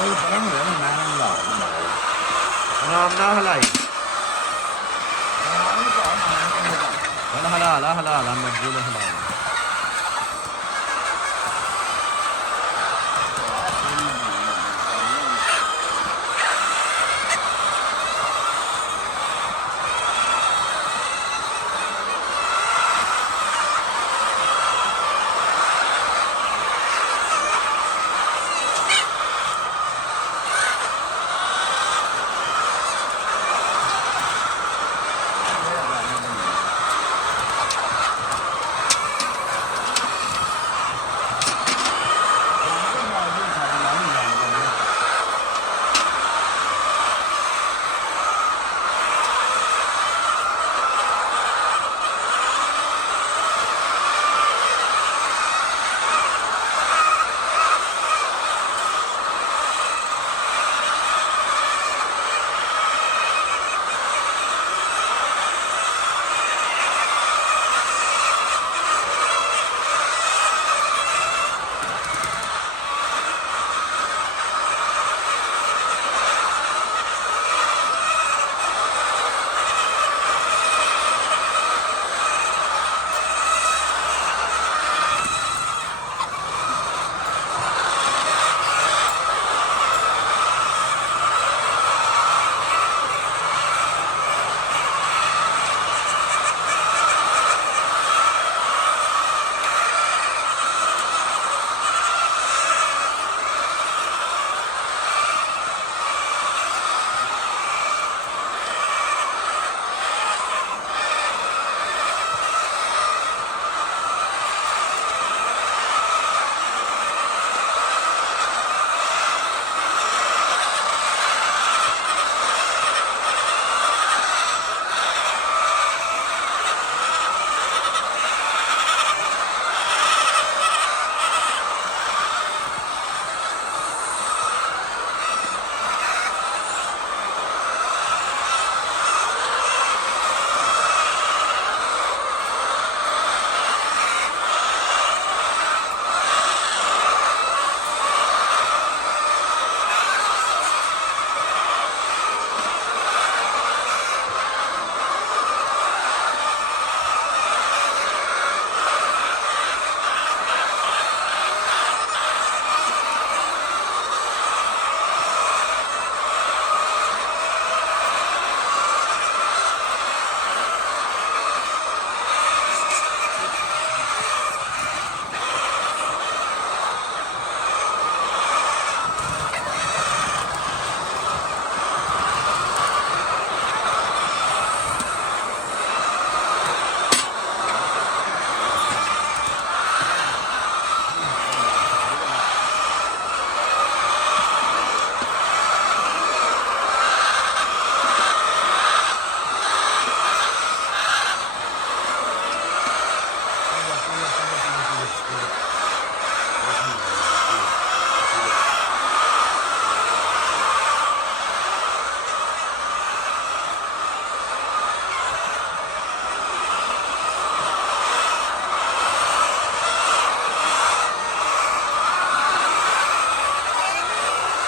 Ôi, bén nữa mà mang lọ mà. งามนะเท่าไหร่ Nó có mà mang cái này. แล้วฮาลาลแล้วฮาลาลแล้วมันดูเลยฮาลาล